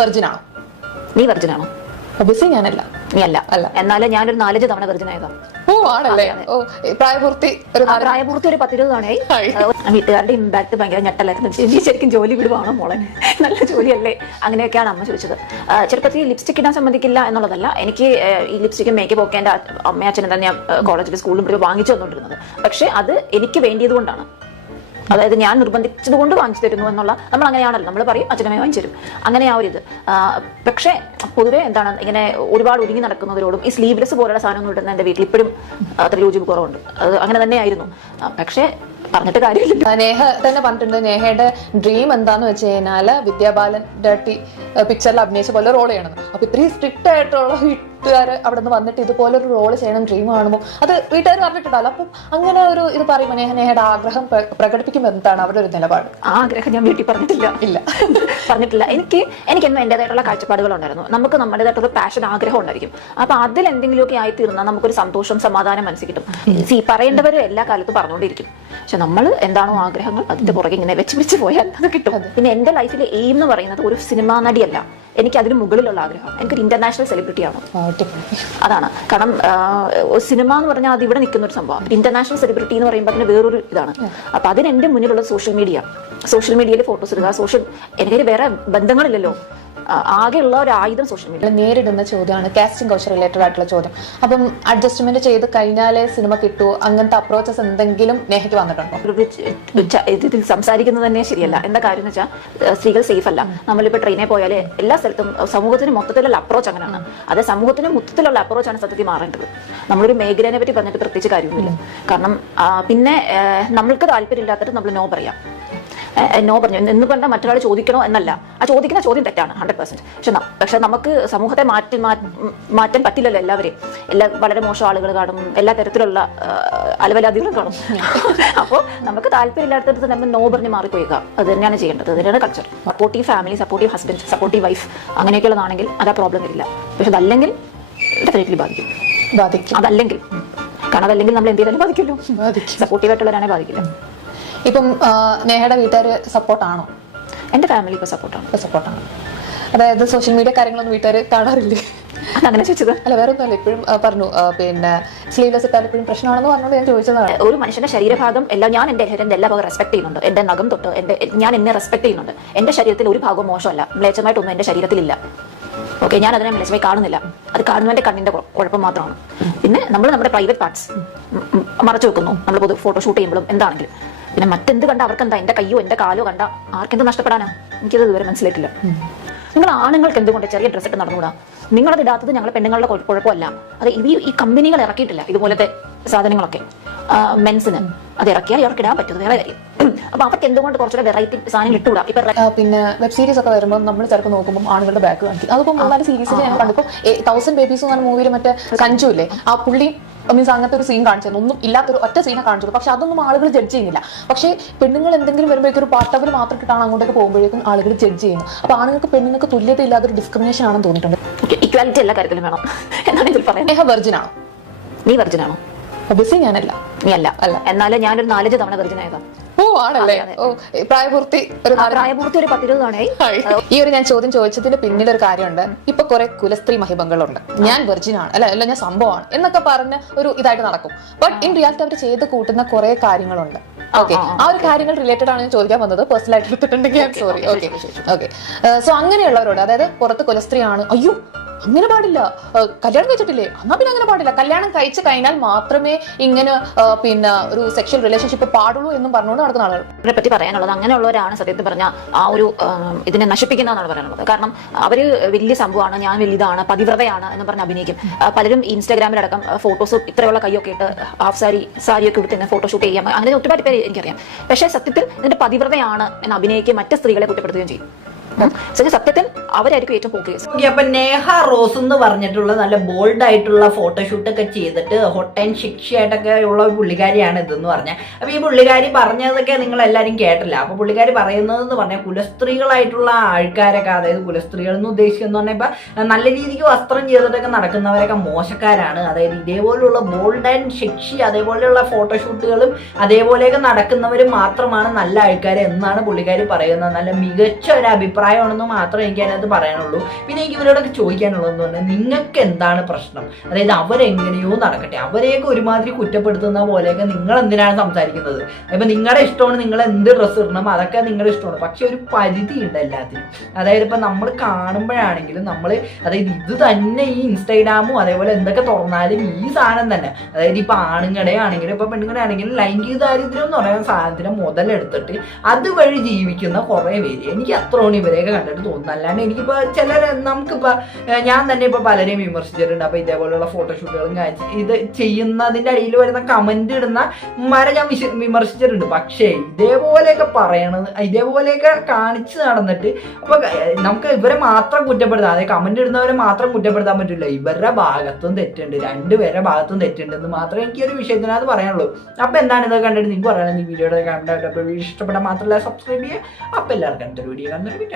വെർജിനാണോ? നീ വെർജിനാണോ? ഒബിയസ്ലി ഞാനല്ല. നീ അല്ല. എന്നാലും ഞാനൊരു 4 തവണ വെർജിൻ ആയതാണ്. ഓ ആണല്ലേ? ഓ പ്രായപൂർത്തി ഒരു 10-20 തവണയായി. വീട്ടുകാരുടെ ഇമ്പാക്ട് ഭയങ്കര ഞെട്ടലായിരുന്നു. നീ ശരിക്കും ജോലി വിടുവാണോ മോളെ, നല്ല ജോലിയല്ലേ, അങ്ങനെയൊക്കെയാണ് അമ്മ ചോദിച്ചത്. ചെറുപ്പത്തിൽ ലിപ്സ്റ്റിക് ഇടാൻ സമ്മതിക്കില്ല എന്നുള്ളതല്ല, എനിക്ക് ഈ ലിപ്സ്റ്റിക്കും മേക്കപ്പ് ഒക്കെ എൻ്റെ അമ്മയച്ഛനെ തന്നെ കോളേജിൽ സ്കൂളിൽ വാങ്ങിച്ചു തന്നുകൊണ്ടിരുന്നത്. പക്ഷെ അത് എനിക്ക് വേണ്ടിയത് കൊണ്ടാണ്, അതായത് ഞാൻ നിർബന്ധിച്ചത് കൊണ്ട് വാങ്ങിച്ചു തരുന്നു എന്നുള്ള, നമ്മൾ അങ്ങനെയാണല്ലോ, നമ്മൾ പറയും അച്ഛനമ്മയെ വാങ്ങിച്ചു തരും, അങ്ങനെ ആ ഒരു ഇത്. പക്ഷേ പൊതുവെ എന്താണ്, ഇങ്ങനെ ഒരുപാട് ഒരുങ്ങി നടക്കുന്നവരോടും ഈ സ്ലീവ്ലെസ് പോലുള്ള സാധനങ്ങൾ ഇടുന്ന എൻ്റെ വീട്ടിൽ ഇപ്പോഴും അത്ര യോജിപ്പ് കുറവുണ്ട്. അത് അങ്ങനെ തന്നെയായിരുന്നു. പക്ഷേ പറഞ്ഞിട്ട് കാര്യമില്ല. നേഹ തന്നെ പറഞ്ഞിട്ടുണ്ട്, നേഹയുടെ ഡ്രീം എന്താന്ന് വെച്ച് കഴിഞ്ഞാല് വിദ്യാബാലൻ ഡേർട്ടി പിക്ചറിൽ അഭിനയിച്ച പോലെ റോൾ ചെയ്യണം. അപ്പൊ ഇത്രയും സ്ട്രിക്റ്റ് ആയിട്ടുള്ള വീട്ടുകാർ അവിടെ നിന്ന് വന്നിട്ട് ഇതുപോലൊരു റോൾ ചെയ്യണം ഡ്രീം കാണുമ്പോൾ അത് വീട്ടുകാർ പറഞ്ഞിട്ടുണ്ടല്ലോ. അപ്പം അങ്ങനെ ഒരു ഇത് പറയുമ്പോൾ നേഹയുടെ ആഗ്രഹം പ്രകടിപ്പിക്കുമ്പോൾ എന്താണ് അവരുടെ ഒരു നിലപാട്? ആഗ്രഹം ഞാൻ വീട്ടിൽ പറഞ്ഞിട്ടില്ല. പറഞ്ഞിട്ടില്ല. എനിക്ക് എന്നും എൻ്റെതായിട്ടുള്ള കാഴ്ചപ്പാടുകളുണ്ടായിരുന്നു. നമുക്ക് നമ്മുടേതായിട്ടുള്ള പാഷൻ, ആഗ്രഹം ഉണ്ടായിരിക്കും. അപ്പൊ അതിൽ എന്തെങ്കിലുമൊക്കെ ആയിത്തീർന്നാൽ നമുക്കൊരു സന്തോഷം, സമാധാനം മനസ്സിൽ കിട്ടും. പറയേണ്ടവർ എല്ലാ കാലത്തും പറഞ്ഞുകൊണ്ടിരിക്കും. പക്ഷെ നമ്മൾ എന്താണോ ആഗ്രഹങ്ങൾ അതിന്റെ പുറകെ ഇങ്ങനെ വെച്ച് പോയാൽ അത് കിട്ടും. പിന്നെ എന്റെ ലൈഫിലെ എയിം എന്ന് പറയുന്നത് ഒരു സിനിമാ നടിയല്ല, എനിക്ക് അതിന് മുകളിലുള്ള ആഗ്രഹം എനിക്കൊരു ഇന്റർനാഷണൽ സെലിബ്രിറ്റിയാണ്. അതാണ് കാരണം സിനിമ എന്ന് പറഞ്ഞാൽ അത് ഇവിടെ നിൽക്കുന്ന ഒരു സംഭവം. ഇന്റർനാഷണൽ സെലിബ്രിറ്റി എന്ന് പറയുമ്പോൾ അതിന് വേറൊരു ഇതാണ്. അപ്പൊ അതിന് എന്റെ മുന്നിലുള്ള സോഷ്യൽ മീഡിയയിൽ ഫോട്ടോസ് ഇടുക. എനിക്ക് വേറെ ബന്ധങ്ങളില്ലല്ലോ, ആകെയുള്ള ഒരു ആയുധം സോഷ്യൽ മീഡിയ. നേരിടുന്ന ചോദ്യമാണ് കാസ്റ്റിംഗ് കൗച്ച് റിലേറ്റഡ് ആയിട്ടുള്ള ചോദ്യം. അപ്പം അഡ്ജസ്റ്റ്മെന്റ് ചെയ്ത് കഴിഞ്ഞാലേ സിനിമ കിട്ടൂ, അങ്ങനത്തെ അപ്രോച്ചസ് എന്തെങ്കിലും നേഹയ്ക്ക് വന്നിട്ടുണ്ടോ? ഇതിൽ സംസാരിക്കുന്നത് തന്നെ ശരിയല്ല. എന്താ കാര്യം എന്ന് വെച്ചാൽ സ്ത്രീകൾ സേഫ് അല്ല. നമ്മളിപ്പോ ട്രെയിനിൽ പോയാൽ എല്ലാ സ്ഥലത്തും സമൂഹത്തിന് മൊത്തത്തിലുള്ള അപ്രോച്ച് അങ്ങനെയാണ്. അത് സമൂഹത്തിന് മൊത്തത്തിലുള്ള അപ്രോച്ചാണ് സത്യത്തിൽ മാറേണ്ടത്. നമ്മളൊരു മേഖലയെ പറ്റി പറഞ്ഞിട്ട് പ്രത്യേകിച്ച് കാര്യമൊന്നുമില്ല. കാരണം പിന്നെ നമ്മൾക്ക് താല്പര്യമില്ലാത്തത് നമ്മൾ നോ പറയാം. നോ പറഞ്ഞു എന്ന് പറഞ്ഞാൽ മറ്റൊരാൾ ചോദിക്കണോ എന്നല്ല, ആ ചോദിക്കുന്ന ചോദ്യം തെറ്റാണ് 100%. പക്ഷെ നമുക്ക് സമൂഹത്തെ മാറ്റാൻ പറ്റില്ലല്ലോ എല്ലാവരെയും. വളരെ മോശം ആളുകൾ കാണും, എല്ലാ തരത്തിലുള്ള അലവലാദികളും കാണും. അപ്പോൾ നമുക്ക് താല്പര്യമില്ലാത്തത് നമ്മൾ നോ പറഞ്ഞ് മാറിപ്പോയിക്കുക. അത് തന്നെയാണ് ചെയ്യേണ്ടത്. അത് തന്നെയാണ് culture. Supportive family, supportive husband, supportive wife, അങ്ങനെയൊക്കെയുള്ളതാണെങ്കിൽ അതാ പ്രോബ്ലം വരില്ല. പക്ഷെ അതല്ലെങ്കിൽ ഡെഫിനറ്റ്ലി ബാധിക്കും. അതല്ലെങ്കിൽ കാരണം അതല്ലെങ്കിൽ നമ്മൾ എന്ത് ചെയ്താലും ബാധിക്കുമല്ലോ. സപ്പോർട്ടീവ് ആയിട്ടുള്ളവരാണെ ബാധിക്കില്ല. ഇപ്പം നേഹയുടെ വീട്ടുകാർ സപ്പോർട്ടാണോ? എന്റെ ഫാമിലി ഇപ്പൊ സപ്പോർട്ടാണ്. അതായത് സോഷ്യൽ മീഡിയ കാര്യങ്ങളൊന്നും വീട്ടുകാർ കാണാറില്ലേ? അതങ്ങനെ ചോദിച്ചത് അല്ല, വേറെ ഒന്നുമല്ല. ഇപ്പോഴും പറഞ്ഞു പിന്നെ സ്ലീവ്ലെസ് ഇട്ടാൽ എപ്പോഴും പ്രശ്നമാണെന്ന് പറഞ്ഞോണ്ട് ഞാൻ ചോദിച്ചതാണ്. ഒരു മനുഷ്യന്റെ ശരീരഭാഗം എല്ലാം ഞാൻ എന്റെ എല്ലാ ഭാഗം റെസ്പെക്ട് ചെയ്യുന്നുണ്ട്. എന്റെ നഖം തൊട്ട് ഞാൻ എന്നെ റെസ്പെക്ട് ചെയ്യുന്നുണ്ട്. എന്റെ ശരീരത്തിൽ ഒരു ഭാഗവും മോശമല്ല, മ്ലേച്ഛമായിട്ടൊന്നും എന്റെ ശരീരത്തിലില്ല. ഓക്കെ, ഞാൻ അതിനെ മ്ലേച്ഛമായി കാണുന്നില്ല. അത് കാണുന്നതിന്റെ കണ്ണിന്റെ കുഴപ്പം മാത്രമാണ്. പിന്നെ നമ്മൾ നമ്മുടെ പ്രൈവറ്റ് പാർട്സ് മറച്ചു വെക്കുന്നു, നമ്മൾ ഫോട്ടോഷൂട്ട് ചെയ്യുമ്പോഴും എന്താണെങ്കിലും. പിന്നെ മറ്റെന്ത് കണ്ട അവർക്ക് എന്താ, എന്റെ കയ്യോ എന്റെ കാലോ കണ്ട ആർക്കെന്ത് നഷ്ടപ്പെടാനാ? എനിക്കത് ഇതുവരെ മനസ്സിലായിട്ടില്ല. നിങ്ങൾ ആണുങ്ങൾക്ക് എന്തുകൊണ്ട് ചെറിയ ഡ്രസ്സ് ഇട്ട് നടന്നുകൂടാ? നിങ്ങളത് ഇടാത്തത് ഞങ്ങൾ പെണ്ണുങ്ങളുടെ കുഴപ്പമല്ല. അത് ഈ കമ്പനികൾ ഇറക്കിയിട്ടില്ല ഇതുപോലത്തെ സാധനങ്ങളൊക്കെ. മെൻസിന് അത് ഇറക്കിയാൽ ഇവർക്ക് ഇടാൻ പറ്റും, വേറെ കാര്യം. അപ്പൊ അവർക്ക് എന്തുകൊണ്ട് കുറച്ചുകൂടെ വെറൈറ്റി സാധനങ്ങൾ ഇട്ടുകൂടാ? പിന്നെ വെബ് സീരീസ് ഒക്കെ വരുമ്പോൾ നമ്മൾ ചിലപ്പോൾ നോക്കുമ്പോൾ ആണുങ്ങളുടെ ബാക്ക് കാണിക്കും. അതിപ്പോൾ മൂന്നാല് സീരീസിൽ ഞാൻ കണ്ടിപ്പോൾ 1000 ബേബീസ് എന്ന് പറഞ്ഞ മൂവിയിൽ മറ്റേ സഞ്ജു ഇല്ലേ, ആ പുള്ളി മീൻസ് അങ്ങനത്തെ ഒരു സീൻ കാണിച്ചത്, ഒന്നും ഇല്ലാത്തൊരു ഒറ്റ സീനെ കാണിച്ചത്. പക്ഷെ അതൊന്നും ആളുകൾ ജഡ്ജ് ചെയ്യുന്നില്ല. പക്ഷേ പെണ്ണുങ്ങൾ എന്തെങ്കിലും വരുമ്പോഴേക്കും ഒരു പാർട്ടവർ മാത്രം ഇട്ടിട്ടാണ് അങ്ങോട്ടേക്ക് പോകുമ്പോഴേക്കും ആളുകൾ ജഡ്ജ് ചെയ്യുന്നു. അപ്പൊ ആണുങ്ങൾക്ക് പെണ്ണുങ്ങൾക്ക് തുല്യത ഇല്ലാത്തൊരു ഡിസ്ക്രിമിനേഷൻ ആണെന്ന് തോന്നിയിട്ടുണ്ട്. ഇക്വാലിറ്റി എല്ലാ കാര്യത്തിലും വേണം എന്നാണ് ഇതിൽ പറയാം. നേഹ വെർജിനാണോ? നീ വെർജിനാണോ? ഒബിയസ്ലി ഞാനല്ല. നീ അല്ല. എന്നാലും ഞാനൊരു 4 തവണ വെർജിൻ ആയതാണ്. ഓ ആണല്ലേ? ഓ പ്രായപൂർത്തി ഒരു 10-20 തവണയായി. ഈ ഒരു ഞാൻ ചോദ്യം ചോദിച്ചതിന്റെ പിന്നിലൊരു കാര്യമുണ്ട്. ഇപ്പൊ കുറെ കുലസ്ത്രീ മഹിമകളുണ്ട്. ഞാൻ വെർജിനാണ്, അല്ല ഞാൻ സംഭവമാണ് എന്നൊക്കെ പറഞ്ഞ് ഒരു ഇതായിട്ട് നടക്കും. ബട്ട് ഇൻ റിയാലിറ്റി അവർ ചെയ്ത് കൂട്ടുന്ന കുറെ കാര്യങ്ങളുണ്ട്. ഓക്കെ, ആ ഒരു കാര്യങ്ങൾ റിലേറ്റഡ് ആണ് ഞാൻ ചോദിക്കാൻ വന്നത്. പേഴ്സണൽ ആയിട്ട് എടുത്തിട്ടുണ്ടെങ്കിൽ സോറി. ഓക്കെ, സോ അങ്ങനെയുള്ളവരോട്, അതായത് പുറത്ത് കുലസ്ത്രീ ആണ്, അയ്യോ അങ്ങനെ പാടില്ല, കല്യാണം കഴിച്ചിട്ടില്ലേ, എന്നാ പിന്നെ അങ്ങനെ പാടില്ല, കല്യാണം കഴിച്ചു കഴിഞ്ഞാൽ മാത്രമേ ഇങ്ങനെ പിന്നെ ഒരു സെക്ഷൽ റിലേഷൻഷിപ്പ് പാടുള്ളൂ എന്നും പറഞ്ഞുകൊണ്ട് നടക്കുന്ന ആളുകൾ. ഇതിനെ പറ്റി പറയാനുള്ളത് അങ്ങനെയുള്ളവരാണ് സത്യത്തിൽ പറഞ്ഞാൽ ആ ഒരു ഇതിനെ നശിപ്പിക്കുന്നതാണ് പറയാനുള്ളത്. കാരണം അവര് വലിയ സംഭവമാണ്, ഞാൻ വലിയതാണ്, പതിവ്രതയാണ് എന്ന് പറഞ്ഞ് അഭിനയിക്കും. പലരും ഇൻസ്റ്റാഗ്രാമിലടക്കം ഫോട്ടോസ് ഇത്രയുള്ള കൈയൊക്കെ ഇട്ട് ഹാഫ് സാരിയൊക്കെ എടുത്ത് തന്നെ ഫോട്ടോഷൂട്ട് ചെയ്യാം. അങ്ങനെ ഒരുപാട് പേര് എനിക്കറിയാം. പക്ഷേ സത്യത്തിൽ ഇതിന്റെ പതിവ്രതയാണ് എന്ന് അഭിനയിക്കുകയും മറ്റ് സ്ത്രീകളെ കുറ്റപ്പെടുത്തുകയും ചെയ്യും. സത്യത്തിൽ അവരായിരിക്കും ഏറ്റവും പോക്കേസ്. അപ്പൊ നേഹ റോസ് എന്ന് പറഞ്ഞിട്ടുള്ള നല്ല ബോൾഡ് ആയിട്ടുള്ള ഫോട്ടോഷൂട്ട് ഒക്കെ ചെയ്തിട്ട് ഹോട്ട് ആൻഡ് ശിക്ഷയായിട്ടൊക്കെ ഉള്ള പുള്ളിക്കാരിയാണ് ഇതെന്ന് പറഞ്ഞാൽ. അപ്പൊ ഈ പുള്ളിക്കാരി പറഞ്ഞതൊക്കെ നിങ്ങൾ എല്ലാവരും കേട്ടില്ല. അപ്പൊ പുള്ളിക്കാരി പറയുന്നതെന്ന് പറഞ്ഞാൽ കുലസ്ത്രീകളായിട്ടുള്ള ആൾക്കാരൊക്കെ, അതായത് കുലസ്ത്രീകൾ എന്ന് ഉദ്ദേശിക്കുന്ന പറഞ്ഞാൽ ഇപ്പൊ നല്ല രീതിക്ക് വസ്ത്രം ചെയ്തിട്ടൊക്കെ നടക്കുന്നവരൊക്കെ മോശക്കാരാണ്. അതായത് ഇതേപോലെയുള്ള ബോൾഡ് ആൻഡ് ശിക്ഷി അതേപോലെയുള്ള ഫോട്ടോഷൂട്ടുകളും അതേപോലെയൊക്കെ നടക്കുന്നവർ മാത്രമാണ് നല്ല ആൾക്കാർ എന്നാണ് പുള്ളിക്കാരി പറയുന്നത്. നല്ല മികച്ച ഒരു അഭിപ്രായമാണെന്ന് മാത്രമേ എനിക്ക് അതിനകത്ത് ഇതിനകത്ത് പറയാനുള്ളൂ. പിന്നെ എനിക്ക് ഇവരോടൊക്കെ ചോദിക്കാനുള്ളതെന്ന് പറഞ്ഞാൽ നിങ്ങൾക്ക് എന്താണ് പ്രശ്നം? അതായത് അവരെങ്ങനെയോ നടക്കട്ടെ, അവരെയൊക്കെ ഒരുമാതിരി കുറ്റപ്പെടുത്തുന്ന പോലെയൊക്കെ നിങ്ങൾ എന്തിനാണ് സംസാരിക്കുന്നത്? ഇപ്പം നിങ്ങളുടെ ഇഷ്ടമാണ്, നിങ്ങൾ എന്ത് ഡ്രസ്സ് ഇടണം അതൊക്കെ നിങ്ങളുടെ ഇഷ്ടമാണ്. പക്ഷെ ഒരു പരിധി ഉണ്ട് എല്ലാത്തിനും. അതായത് ഇപ്പം നമ്മൾ കാണുമ്പോഴാണെങ്കിലും നമ്മൾ അതായത് ഇത് തന്നെ ഈ ഇൻസ്റ്റാഗ്രാമും അതേപോലെ എന്തൊക്കെ തുറന്നാലും ഈ സാധനം തന്നെ, അതായത് ഇപ്പം ആണുങ്ങളുടെ ആണെങ്കിലും ഇപ്പം പെണ്ണുങ്ങളുടെ ആണെങ്കിലും ലൈംഗിക ദാരിദ്ര്യം എന്ന് പറയുന്ന സാധനത്തിനെ മുതലെടുത്തിട്ട് അതുവഴി ജീവിക്കുന്ന കുറേ പേര്, എനിക്ക് അത്രയാണ് ഇവരെയൊക്കെ കണ്ടിട്ട് തോന്നുന്നത്. അല്ലാണ്ട് എനിക്കിപ്പോൾ ചിലർ നമുക്കിപ്പോൾ ഞാൻ തന്നെ ഇപ്പോൾ പലരെയും വിമർശിച്ചിട്ടുണ്ട്. അപ്പോൾ ഇതേപോലെയുള്ള ഫോട്ടോഷൂട്ടുകളും ഇത് ചെയ്യുന്നതിൻ്റെ അടിയിൽ വരുന്ന കമൻ്റ് ഇടുന്ന മാരെ ഞാൻ വിമർശിച്ചിട്ടുണ്ട്. പക്ഷേ ഇതേപോലെയൊക്കെ പറയണത്, ഇതേപോലെയൊക്കെ കാണിച്ച് നടന്നിട്ട് അപ്പോൾ നമുക്ക് ഇവരെ മാത്രം കുറ്റപ്പെടുത്താം, അതായത് കമൻ്റ് ഇടുന്നവരെ മാത്രം കുറ്റപ്പെടുത്താൻ പറ്റില്ല. ഇവരുടെ ഭാഗത്തും തെറ്റുണ്ട്, രണ്ടുപേരുടെ ഭാഗത്തും തെറ്റുണ്ടെന്ന് മാത്രമേ എനിക്കൊരു വിഷയത്തിനകത്ത് പറയാനുള്ളൂ. അപ്പോൾ എന്താണ് ഇതൊക്കെ കണ്ടിട്ട് നിങ്ങൾക്ക് പറയണത്? ഈ വീഡിയോയുടെ കണ്ടിട്ട് ഇഷ്ടപ്പെടാൻ മാത്രമല്ല സബ്സ്ക്രൈബ് ചെയ്യുക. അപ്പോൾ എല്ലാവർക്കും അടുത്തൊരു വീഡിയോ കാണുന്നൊരു